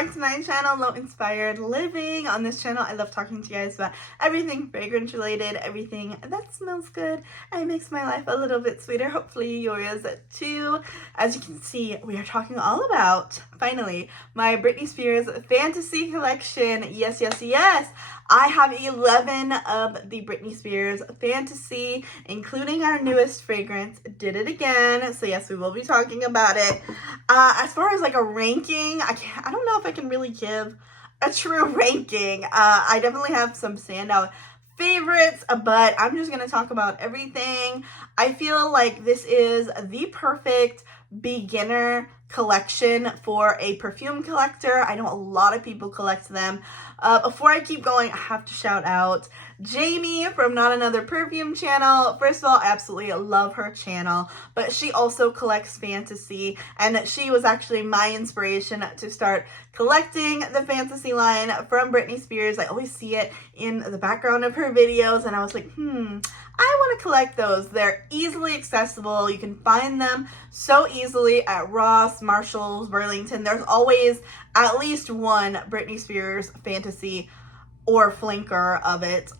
back to my channel, Low Inspired Living. On this channel, I love talking to you guys about everything fragrance related, everything that smells good and makes my life a little bit sweeter. Hopefully yours too. As you can see, we are talking all about, finally, my Britney Spears Fantasy collection. Yes, yes, yes. I have 11 of the Britney Spears Fantasy, including our newest fragrance, Did It Again. So yes, we will be talking about it. As far as like a ranking, I don't know if I can really give a true ranking. I definitely have some standout favorites, but I'm just going to talk about everything. I feel like this is the perfect beginner collection for a perfume collector. I know a lot of people collect them. Before I keep going, I have to shout out Jamie from Not Another Perfume channel. First of all, I absolutely love her channel, but she also collects Fantasy, and she was actually my inspiration to start collecting the Fantasy line from Britney Spears. I always see it in the background of her videos, and I was like, I want to collect those. They're easily accessible. You can find them so easily at Ross, Marshalls, Burlington. There's always at least one Britney Spears Fantasy or flanker of it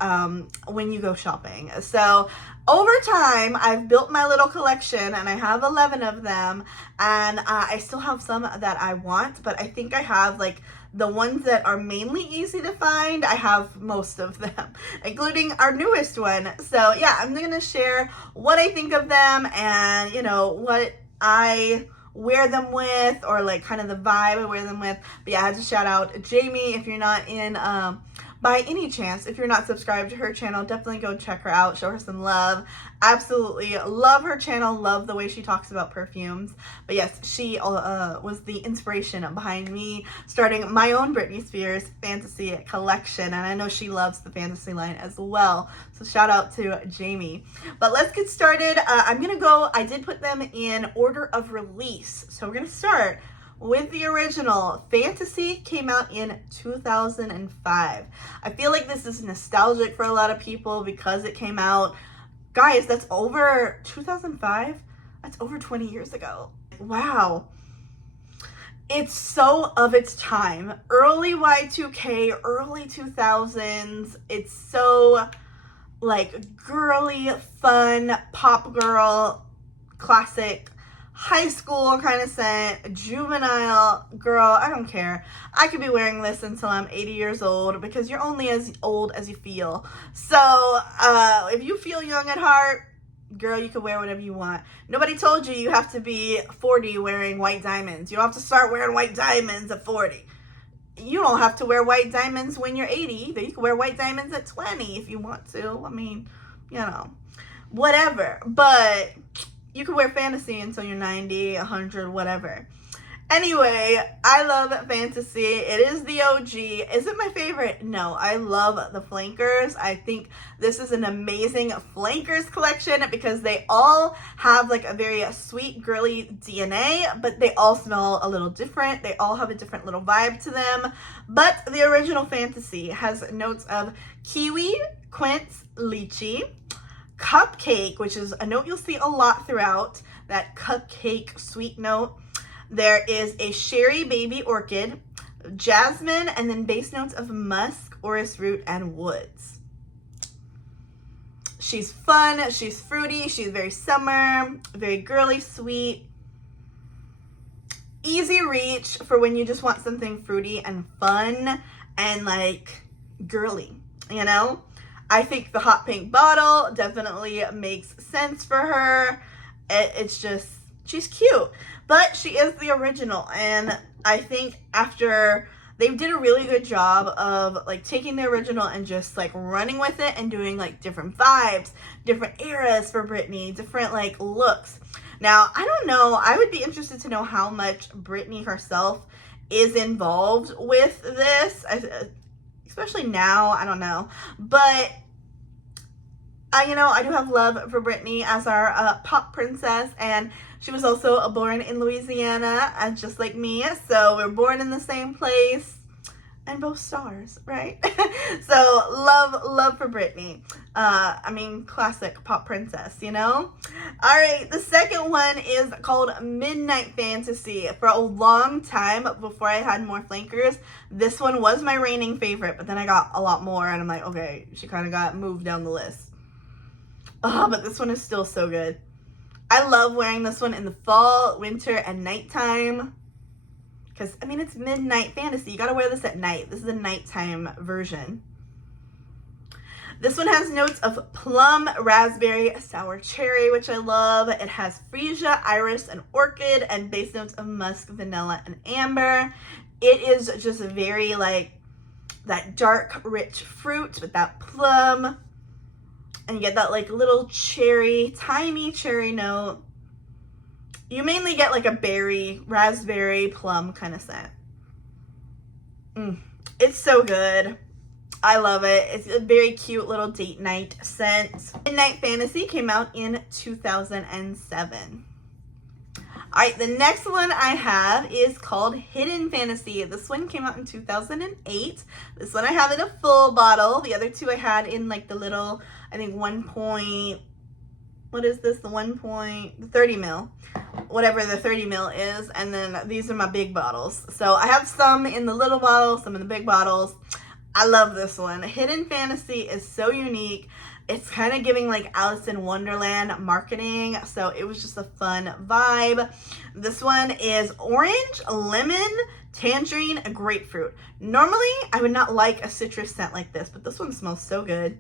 when you go shopping. So over time, I've built my little collection, and I have 11 of them, and I still have some that I want, but I think I have like the ones that are mainly easy to find. I have most of them, including our newest one. So yeah, I'm gonna share what I think of them and, you know, what I wear them with, or like kind of the vibe I wear them with. But yeah, I had to shout out Jamie. If you're not in, by any chance, if you're not subscribed to her channel, definitely go check her out, show her some love. Absolutely love her channel, love the way she talks about perfumes. But yes, she was the inspiration behind me starting my own Britney Spears Fantasy collection, and I know she loves the Fantasy line as well. So shout out to Jamie. But let's get started. I did put them in order of release. So we're gonna start with the original. Fantasy came out in 2005. I feel like this is nostalgic for a lot of people because it came out, guys, that's over 2005? That's over 20 years ago. Wow. It's so of its time. Early Y2K, early 2000s. It's so like girly, fun, pop girl, classic, high school kind of scent, juvenile, girl, I don't care. I could be wearing this until I'm 80 years old because you're only as old as you feel. So if you feel young at heart, girl, you can wear whatever you want. Nobody told you you have to be 40 wearing white diamonds. You don't have to start wearing white diamonds at 40. You don't have to wear white diamonds when you're 80 either. You can wear white diamonds at 20 if you want to. I mean, you know, whatever. But you can wear Fantasy until you're 90, 100, whatever. Anyway, I love Fantasy. It is the OG. Is it my favorite? No, I love the flankers. I think this is an amazing flankers collection because they all have like a very sweet, girly DNA, but they all smell a little different. They all have a different little vibe to them. But the original Fantasy has notes of kiwi, quince, lychee, cupcake, which is a note you'll see a lot throughout, that cupcake sweet note. There is a sherry baby orchid, jasmine, and then base notes of musk, orris root, and woods. She's fun, she's fruity, she's very summer, very girly, sweet, easy reach for when you just want something fruity and fun and like girly, you know? I think the hot pink bottle definitely makes sense for her. It's just, she's cute, but she is the original. And I think after they did a really good job of like taking the original and just like running with it and doing like different vibes, different eras for Britney, different like looks. Now, I don't know, I would be interested to know how much Britney herself is involved with this. Especially now, I don't know. But I do have love for Britney as our pop princess, and she was also born in Louisiana, just like me. So we're born in the same place. and both stars, right? So love for Britney. I mean, classic pop princess, you know? All right, the second one is called Midnight Fantasy. For a long time, before I had more flankers, this one was my reigning favorite, but then I got a lot more, and I'm like, okay, she kind of got moved down the list. Oh, but this one is still so good. I love wearing this one in the fall, winter, and nighttime. Because, I mean, it's Midnight Fantasy. You gotta wear this at night. This is a nighttime version. This one has notes of plum, raspberry, sour cherry, which I love. It has freesia, iris, and orchid, and base notes of musk, vanilla, and amber. It is just very, like, that dark, rich fruit with that plum. And you get that, like, little cherry, tiny cherry note. You mainly get like a berry, raspberry, plum kind of scent. It's so good. I love it. It's a very cute little date night scent. Midnight Fantasy came out in 2007. All right, the next one I have is called Hidden Fantasy. This one came out in 2008. This one I have in a full bottle. The other two I had in like the little, I think 30 mil, whatever the 30 mil is, and then these are my big bottles. So I have some in the little bottles, some in the big bottles. I love this one. Hidden Fantasy is so unique. It's kind of giving like Alice in Wonderland marketing, so it was just a fun vibe. This one is orange, lemon, tangerine, grapefruit. Normally, I would not like a citrus scent like this, but this one smells so good.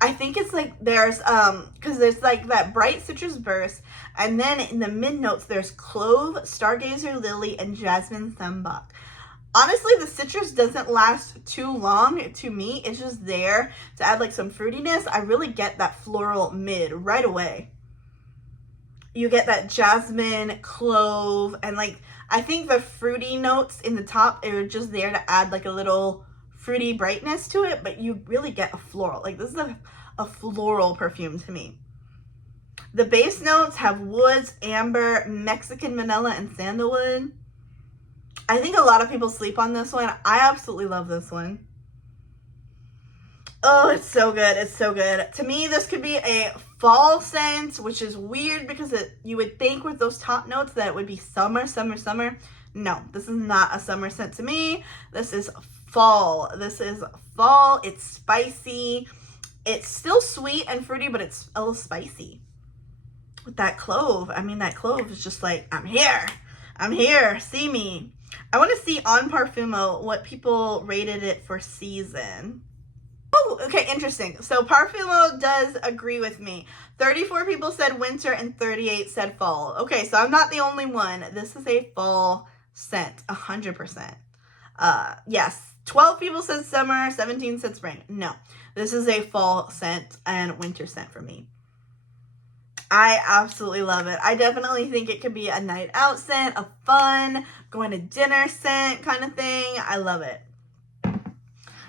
I think it's like there's because there's like that bright citrus burst, and then in the mid notes there's clove, stargazer lily, and jasmine thunbuck. Honestly, the citrus doesn't last too long to me. It's just there to add like some fruitiness. I really get that floral mid right away. You get that jasmine, clove, and like I think the fruity notes in the top are just there to add like a little fruity brightness to it, but you really get a floral. Like this is a floral perfume to me. The base notes have woods, amber, Mexican vanilla, and sandalwood. I think a lot of people sleep on this one. I absolutely love this one. Oh, it's so good. It's so good. To me, this could be a fall scent, which is weird because you would think with those top notes that it would be summer. No, this is not a summer scent to me. This is fall. This is fall. It's spicy. It's still sweet and fruity, but it's a little spicy. With that clove, I mean, that clove is just like, I'm here, see me. I want to see on Parfumo what people rated it for season. Oh, okay, interesting. So Parfumo does agree with me. 34 people said winter and 38 said fall. Okay, so I'm not the only one. This is a fall scent, 100%. Yes, 12 people said summer, 17 said spring. No, this is a fall scent and winter scent for me. I absolutely love it. I definitely think it could be a night out scent, a fun, going to dinner scent kind of thing. I love it.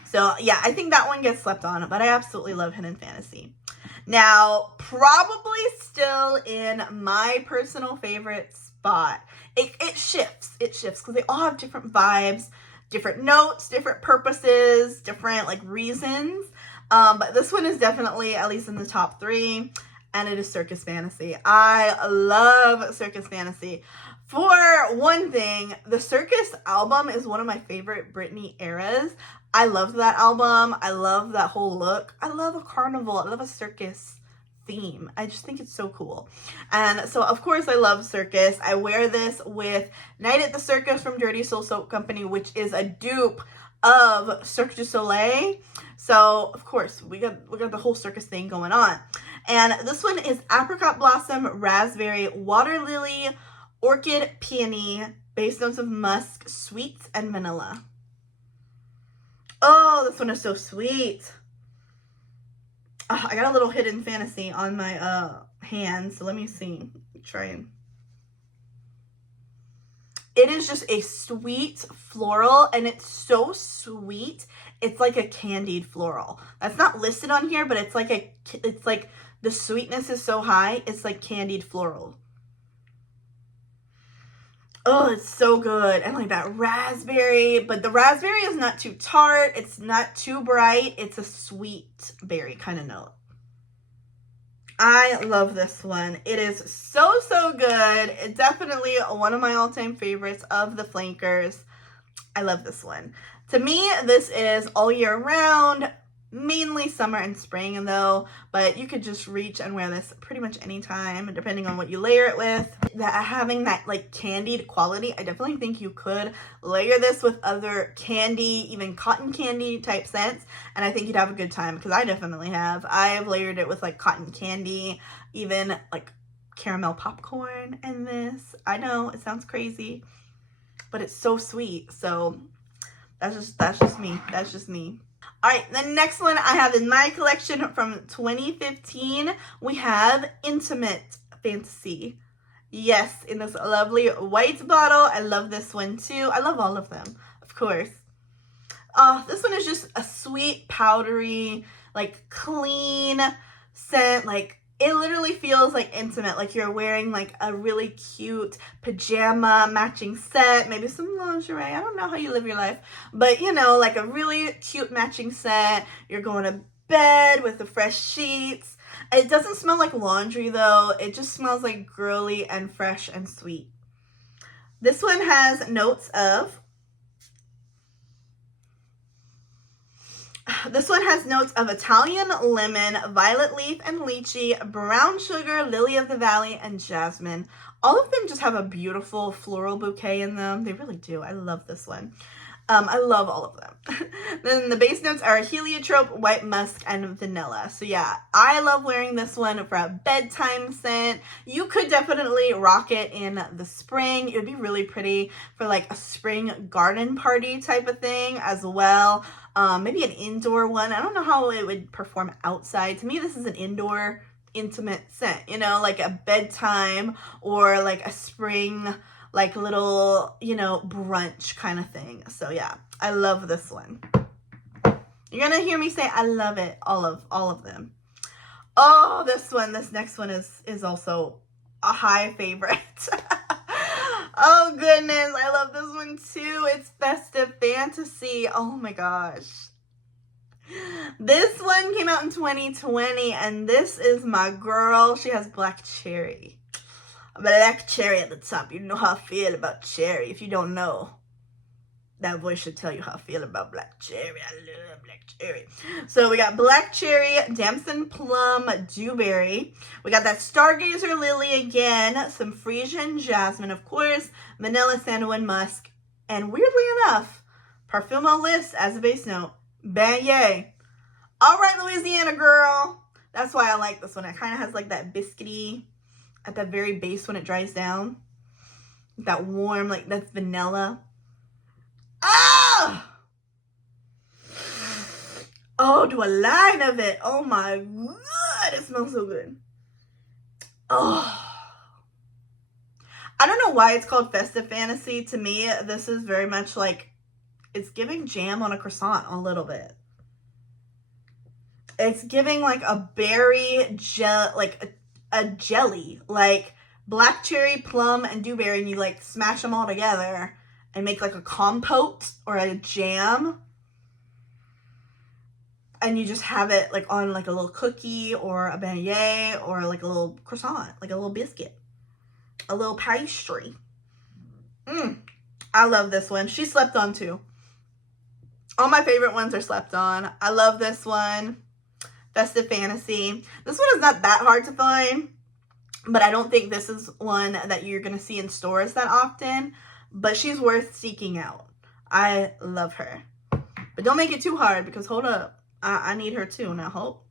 So yeah, I think that one gets slept on, but I absolutely love Hidden Fantasy. Now, probably still in my personal favorite spot. It shifts because they all have different vibes, different notes, different purposes, different like reasons. But this one is definitely at least in the top 3, and it is Circus Fantasy. I love Circus Fantasy. For one thing, the Circus album is one of my favorite Britney eras. I love that album. I love that whole look. I love a carnival. I love a circus theme. I just think it's so cool. And so, of course, I love Circus. I wear this with Night at the Circus from Dirty Soul Soap Company, which is a dupe of Cirque du Soleil. So, of course, we got the whole circus thing going on. And this one is apricot blossom, raspberry, water lily, orchid, peony, base notes of musk, sweets, and vanilla. Oh, this one is so sweet. Oh, I got a little Hidden Fantasy on my hand, so let me see. Try and... It is just a sweet floral, and it's so sweet. It's like a candied floral. That's not listed on here, but it's like the sweetness is so high, it's like candied floral. Oh, it's so good. And like that raspberry, but the raspberry is not too tart. It's not too bright. It's a sweet berry kind of note. I love this one. It is so, so good. It's definitely one of my all-time favorites of the flankers. I love this one. To me, this is all year round, mainly summer and spring though, but you could just reach and wear this pretty much anytime, depending on what you layer it with. That having that like candied quality, I definitely think you could layer this with other candy, even cotton candy type scents, and I think you'd have a good time, because I definitely have. I've layered it with like cotton candy, even like caramel popcorn in this. I know it sounds crazy, but it's so sweet. So that's just me. That's just me. All right, the next one I have in my collection from 2015, we have Intimate Fantasy. Yes, in this lovely white bottle. I love this one too. I love all of them, of course. This one is just a sweet, powdery, like clean scent. Like it literally feels like intimate, like you're wearing like a really cute pajama matching set, maybe some lingerie. I don't know how you live your life, but you know, like a really cute matching set. You're going to bed with the fresh sheets. It doesn't smell like laundry though. It just smells like girly and fresh and sweet. This one has notes of Italian lemon, violet leaf and lychee, brown sugar, lily of the valley, and jasmine. All of them just have a beautiful floral bouquet in them. They really do. I love this one. I love all of them. Then the base notes are heliotrope, white musk, and vanilla. So yeah, I love wearing this one for a bedtime scent. You could definitely rock it in the spring. It would be really pretty for like a spring garden party type of thing as well. Maybe an indoor one. I don't know how it would perform outside. To me, this is an indoor intimate scent, you know, like a bedtime or like a spring, like little, you know, brunch kind of thing. So yeah, I love this one. You're gonna hear me say I love it, all of them. Oh, this next one is also a high favorite. Oh goodness, I love this one too. It's Festive Fantasy. Oh my gosh. This one came out in 2020, and this is my girl. She has black cherry. Black cherry at the top. You know how I feel about cherry. If you don't know, that voice should tell you how I feel about black cherry. I love black cherry. So we got black cherry, damson plum, dewberry. We got that stargazer lily again, some Frisian jasmine, of course, vanilla, sandalwood, musk, and weirdly enough, Perfume list as a base note, beignet. All right, Louisiana girl. That's why I like this one. It kind of has like that biscuity at the very base when it dries down. That warm, like that's vanilla. Ah! Oh, do a line of it. Oh my God, it smells so good. Oh. I don't know why it's called Festive Fantasy. To me, this is very much like, it's giving jam on a croissant a little bit. It's giving like a berry gel, like a jelly, like black cherry, plum, and dewberry, and you like smash them all together and make like a compote or a jam. And you just have it like on like a little cookie or a beignet or like a little croissant, like a little biscuit, a little pastry. I love this one. She slept on too. All my favorite ones are slept on. I love this one. Festive Fantasy. This one is not that hard to find, but I don't think this is one that you're going to see in stores that often, but she's worth seeking out. I love her. But don't make it too hard, because hold up. I need her too. Now, Hope,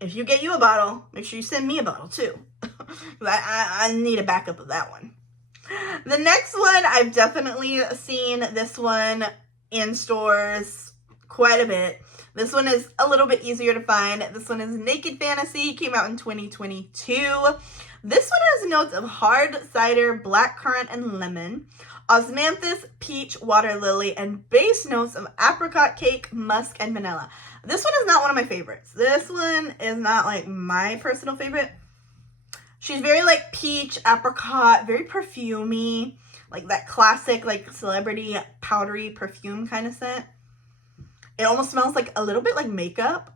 if you get you a bottle, make sure you send me a bottle too. I need a backup of that one. The next one, I've definitely seen this one in stores quite a bit. This one is a little bit easier to find. This one is Naked Fantasy. Came out in 2022. This one has notes of hard cider, blackcurrant, and lemon. osmanthus, peach, water lily, and base notes of apricot cake, musk, and vanilla. This one is not one of my favorites. This one is not like my personal favorite. She's very like peach, apricot, very perfumey, like that classic like celebrity powdery perfume kind of scent. It almost smells like a little bit like makeup,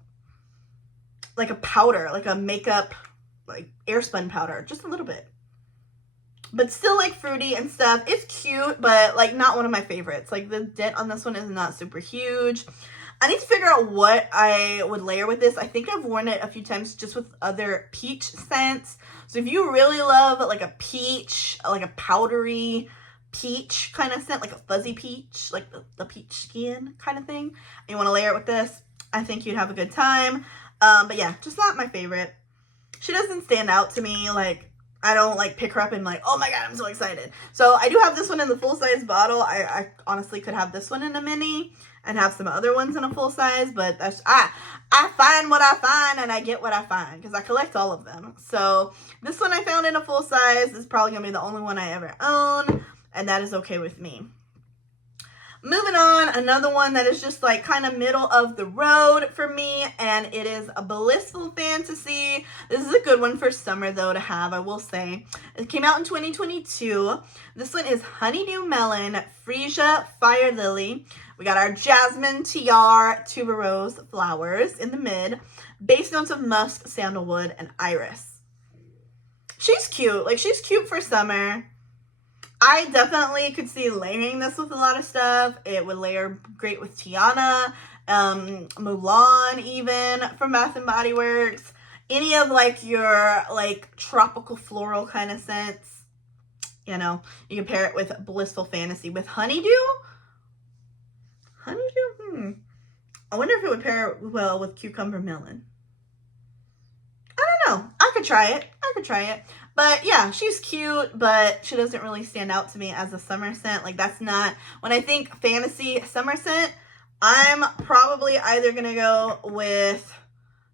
like a powder, like a makeup, like airspun powder, just a little bit. But still like fruity and stuff. It's cute, but like not one of my favorites. Like the dent on this one is not super huge. I need to figure out what I would layer with this. I think I've worn it a few times just with other peach scents. So if you really love like a peach, like a powdery peach kind of scent, like a fuzzy peach, like the peach skin kind of thing, and you want to layer it with this, I think you'd have a good time. But yeah, just not my favorite. She doesn't stand out to me. Like, I don't like pick her up and like, oh my god, I'm so excited. So I do have this one in the full-size bottle. I honestly could have this one in a mini and have some other ones in a full size, but that's I find what I find and I get what I find because I collect all of them. So this one I found in a full size is probably gonna be the only one I ever own, and that is okay with me. Moving on, another one that is just like kind of middle of the road for me, and it is a Blissful Fantasy. This is a good one for summer though to have, I will say. It came out in 2022. This one is Honeydew Melon, Freesia, Fire Lily. We got our Jasmine, Tiare, Tuberose flowers in the mid. Base notes of musk, sandalwood, and iris. She's cute. Like, she's cute for summer. I definitely could see layering this with a lot of stuff. It would layer great with Tiana, Mulan even from Bath & Body Works. Any of like your like tropical floral kind of scents. You know, you can pair it with Blissful Fantasy. With Honeydew? Honeydew? I wonder if it would pair well with Cucumber Melon. I don't know. I could try it. But yeah, she's cute, but she doesn't really stand out to me as a summer scent. Like, that's not, when I think fantasy summer scent, I'm probably either going to go with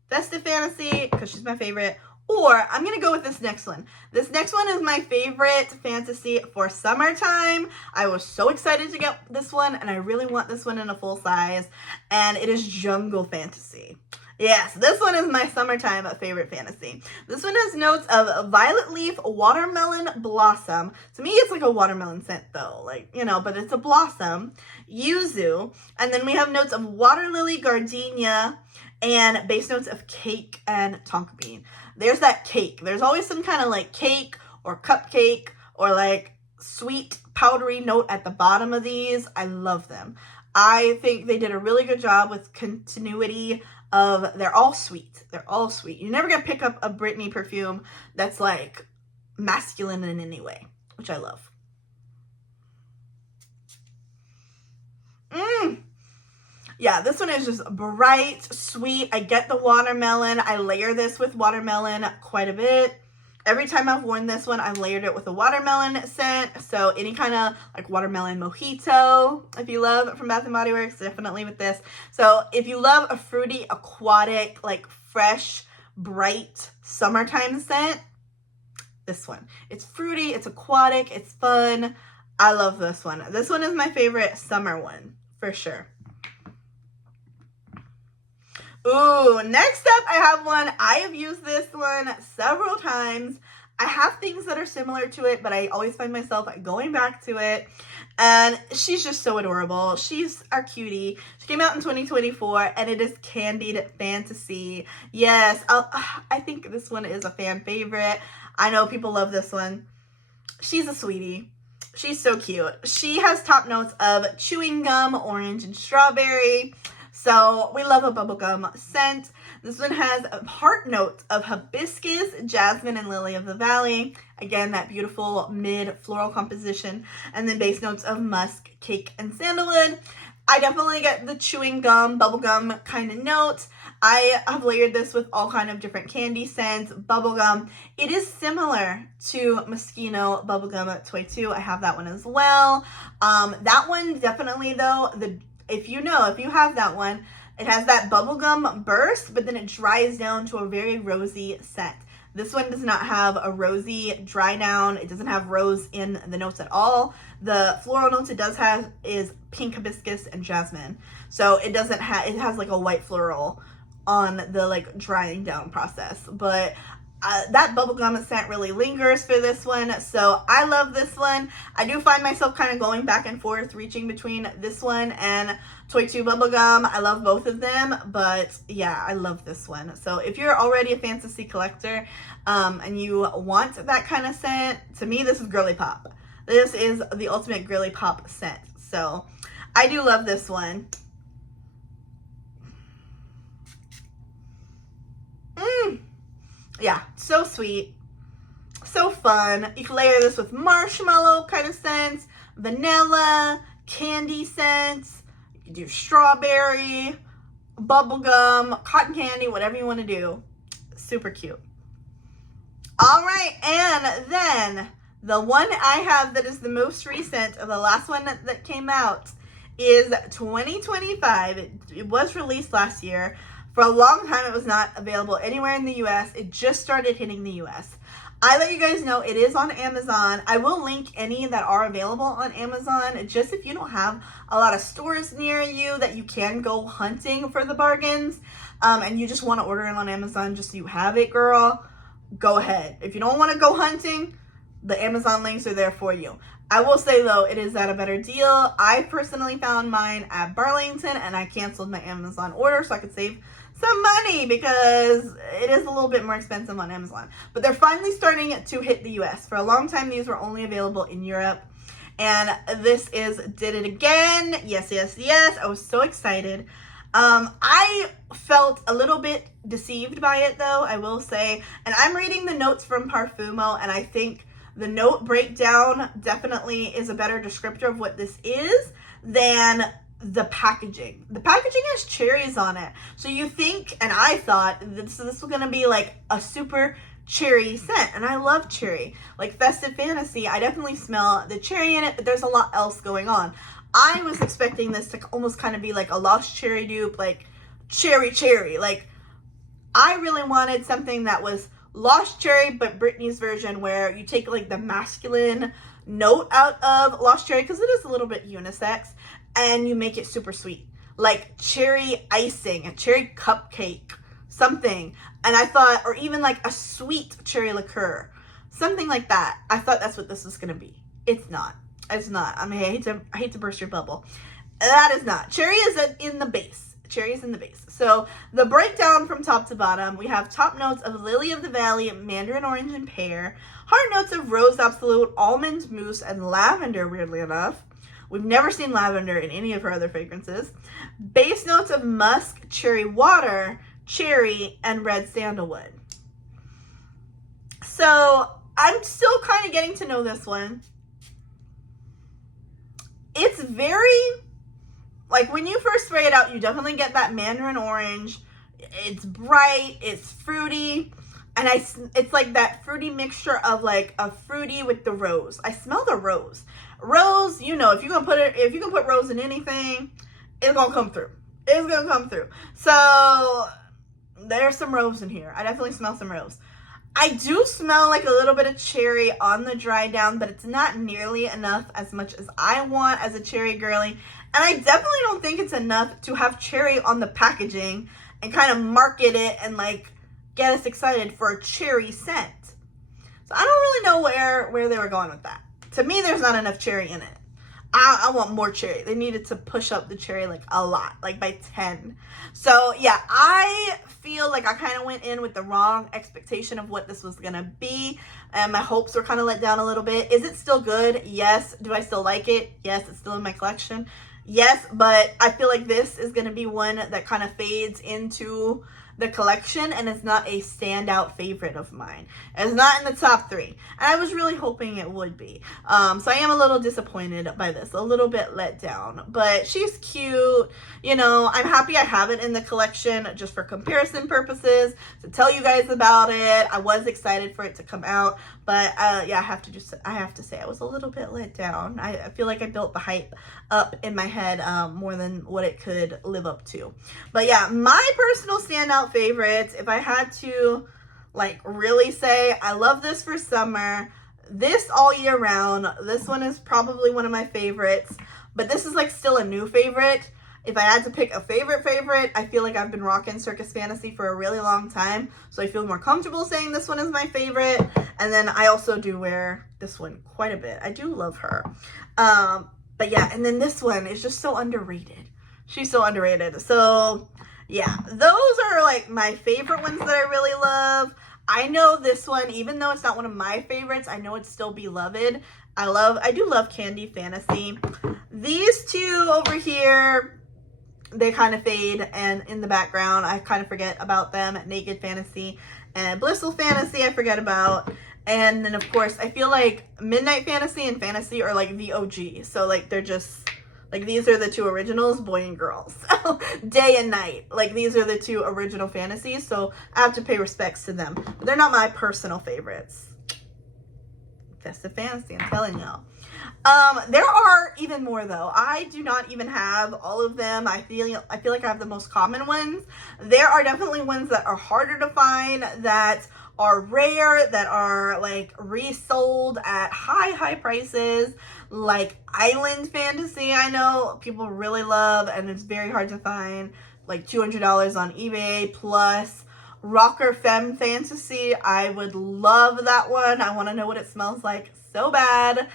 Festive Fantasy, because she's my favorite, or I'm going to go with this next one. This next one is my favorite fantasy for summertime. I was so excited to get this one, and I really want this one in a full size, and it is Jungle Fantasy. Yes, this one is my summertime favorite fantasy. This one has notes of violet leaf, watermelon blossom. To me, it's like a watermelon scent though, like, you know, but it's a blossom, yuzu, and then we have notes of water lily, gardenia, and base notes of cake and tonka bean. There's that cake. There's always some kind of like cake or cupcake or like sweet powdery note at the bottom of these. I love them. I think they did a really good job with continuity of, they're all sweet. They're all sweet. You're never gonna pick up a Britney perfume that's like masculine in any way, which I love. Yeah, this one is just bright, sweet. I get the watermelon. I layer this with watermelon quite a bit. Every time I've worn this one, I've layered it with a watermelon scent. So any kind of like watermelon mojito, if you love from Bath & Body Works, definitely with this. So if you love a fruity, aquatic, like fresh, bright summertime scent, this one. It's fruity, it's aquatic, it's fun. I love this one. This one is my favorite summer one, for sure. Ooh, next up I have one. I have used this one several times. I have things that are similar to it, but I always find myself going back to it. And she's just so adorable. She's our cutie. She came out in 2024, and it is Candied Fantasy. Yes, I think this one is a fan favorite. I know people love this one. She's a sweetie. She's so cute. She has top notes of chewing gum, orange, and strawberry. So we love a bubblegum scent. This one has heart notes of hibiscus, jasmine, and lily of the valley. Again, that beautiful mid floral composition. And then base notes of musk, cake, and sandalwood. I definitely get the chewing gum, bubblegum kind of notes. I have layered this with all kind of different candy scents, bubblegum. It is similar to Moschino Bubblegum Toy 2. I have that one as well. That one definitely though, if you have that one, it has that bubblegum burst, but then it dries down to a very rosy scent. This one does not have a rosy dry down. It doesn't have rose in the notes at all. The floral notes it does have is pink hibiscus and jasmine. So it doesn't have, it has like a white floral on the like drying down process. But that bubblegum scent really lingers for this one, so I love this one. I do find myself kind of going back and forth, reaching between this one and Toy 2 bubblegum. I love both of them, but yeah, I love this one. So if you're already a fantasy collector and you want that kind of scent, to me, this is girly pop. This is the ultimate girly pop scent. So I do love this one. Yeah, so sweet, so fun. You can layer this with marshmallow kind of scents, vanilla, candy scents. You can do strawberry, bubblegum, cotton candy, whatever you want to do. Super cute. All right, and then the one I have that is the most recent, the last one that came out, is 2025. It was released last year. For a long time, it was not available anywhere in the US. It just started hitting the US. I let you guys know it is on Amazon. I will link any that are available on Amazon, just if you don't have a lot of stores near you that you can go hunting for the bargains, and you just want to order it on Amazon just so you have it, girl, go ahead. If you don't want to go hunting, the Amazon links are there for you. I will say, though, it is at a better deal. I personally found mine at Burlington, and I canceled my Amazon order so I could save some money because it is a little bit more expensive on Amazon. But they're finally starting to hit the US. For a long time, these were only available in Europe. And this did it again. Yes, yes, yes. I was so excited. I felt a little bit deceived by it, though, I will say. And I'm reading the notes from Perfumo, and I think the note breakdown definitely is a better descriptor of what this is than the packaging. The packaging has cherries on it. So you think, and I thought, this was going to be like a super cherry scent. And I love cherry. Like Festive Fantasy, I definitely smell the cherry in it, but there's a lot else going on. I was expecting this to almost kind of be like a Lost Cherry dupe, like cherry. Like, I really wanted something that was Lost Cherry, but Britney's version, where you take like the masculine note out of Lost Cherry, because it is a little bit unisex, and you make it super sweet, like cherry icing, a cherry cupcake, something. And I thought, or even like a sweet cherry liqueur, something like that. I thought that's what this was gonna be. It's not. It's not. I mean, I hate to burst your bubble. That is not. Cherry is in the base. Cherry is in the base. So the breakdown from top to bottom, we have top notes of Lily of the Valley, mandarin orange and pear, heart notes of rose absolute, almond mousse, and lavender, weirdly enough. We've never seen lavender in any of her other fragrances. Base notes of musk, cherry water, cherry, and red sandalwood. So I'm still kind of getting to know this one. It's very, like, when you first spray it out, you definitely get that mandarin orange. It's bright, it's fruity, and it's like that fruity mixture of like a fruity with the rose. I smell the rose. Rose, you know, if you can put rose in anything, it's gonna come through. It's gonna come through. So there's some rose in here. I definitely smell some rose. I do smell like a little bit of cherry on the dry down, but it's not nearly enough as much as I want as a cherry girly. And I definitely don't think it's enough to have cherry on the packaging and kind of market it and like get us excited for a cherry scent. So I don't really know where they were going with that. To me, there's not enough cherry in it. I want more cherry. They needed to push up the cherry like a lot, like by 10. So yeah, I feel like I kind of went in with the wrong expectation of what this was gonna be, and my hopes were kind of let down a little bit. Is it still good? Yes. Do I still like it? Yes. It's still in my collection. Yes, but I feel like this is gonna be one that kind of fades into the collection, and it's not a standout favorite of mine. It's not in the top 3, and I was really hoping it would be. So I am a little disappointed by this, a little bit let down, but she's cute. You know, I'm happy I have it in the collection just for comparison purposes, to tell you guys about it. I was excited for it to come out, but yeah, I have to say I was a little bit let down. I feel like I built the hype up in my head more than what it could live up to. But yeah, my personal standout favorites, if I had to like really say I love this for summer, this all year round. This one is probably one of my favorites, but this is like still a new favorite. If I had to pick a favorite, I feel like I've been rocking Circus Fantasy for a really long time, so I feel more comfortable saying this one is my favorite. And then I also do wear this one quite a bit. I do love her. But yeah, and then this one is just so underrated. She's so underrated. So yeah, those are like my favorite ones that I really love. I know this one, even though it's not one of my favorites, I know it's still beloved. I do love Candy Fantasy. These two over here, they kind of fade, and in the background I kind of forget about them. Naked Fantasy and Blissful Fantasy I forget about. And then of course I feel like Midnight Fantasy and Fantasy are like the OG, so like they're just like, these are the two originals, boy and girl. So day and night, like these are the two original fantasies, so I have to pay respects to them, but they're not my personal favorites. Festive Fantasy, I'm telling y'all. There are even more though. I do not even have all of them. I feel like I have the most common ones. There are definitely ones that are harder to find, that are rare, that are like resold at high prices, like Island Fantasy. I know people really love, and it's very hard to find, like $200 on eBay. Plus Rocker Femme Fantasy, I would love that one. I want to know what it smells like so bad.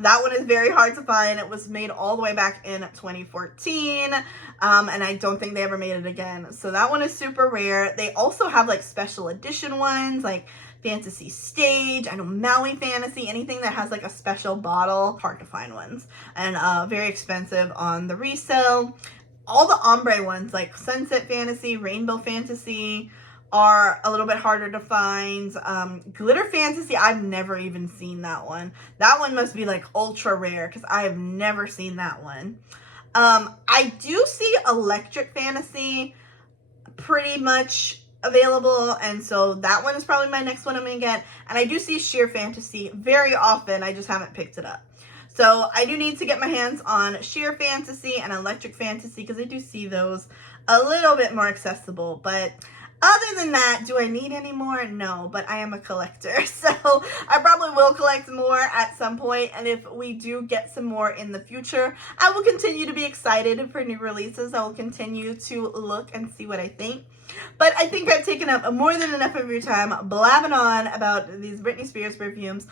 That one is very hard to find. It was made all the way back in 2014, and I don't think they ever made it again. So that one is super rare. They also have like special edition ones, like Fantasy Stage, I know Maui Fantasy, anything that has like a special bottle, hard to find ones, and very expensive on the resale. All the ombre ones like Sunset Fantasy, Rainbow Fantasy are a little bit harder to find. Glitter Fantasy, I've never even seen that one. That one must be like ultra rare because I have never seen that one. I do see Electric Fantasy pretty much available, and so that one is probably my next one I'm gonna get. And I do see Sheer Fantasy very often, I just haven't picked it up. So I do need to get my hands on Sheer Fantasy and Electric Fantasy because I do see those a little bit more accessible. But other than that, do I need any more? No, but I am a collector, so I probably will collect more at some point, and if we do get some more in the future, I will continue to be excited for new releases. I will continue to look and see what I think. But I think I've taken up more than enough of your time blabbing on about these Britney Spears perfumes.